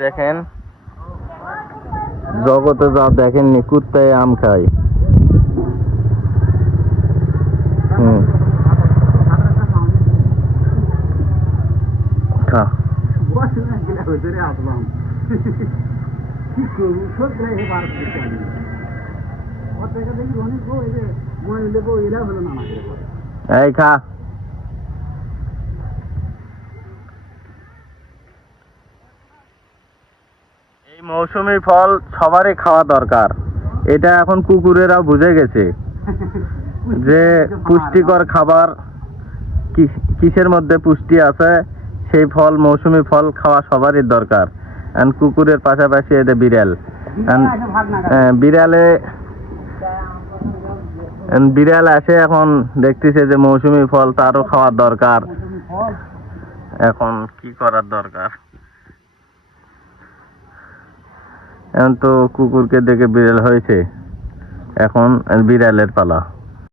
দেখেন জগতে যা দেখেননি, কুত্তায় আম খায়। খা। এই খা। এই মৌসুমী ফল সবারই খাওয়া দরকার। এটা এখন কুকুরেরাও বুঝে গেছে যে পুষ্টিকর খাবার কিসের মধ্যে পুষ্টি আছে। সেই ফল, মৌসুমী ফল খাওয়া সবারই দরকার। কুকুরের পাশাপাশি এটা বিড়াল, বিড়াল আসে এখন দেখতেছে যে মৌসুমী ফল তারও খাওয়া দরকার। এখন কি করার দরকার? এখন তো কুকুরকে দেখে বিড়াল হয়েছে, এখন বিড়ালের পালা।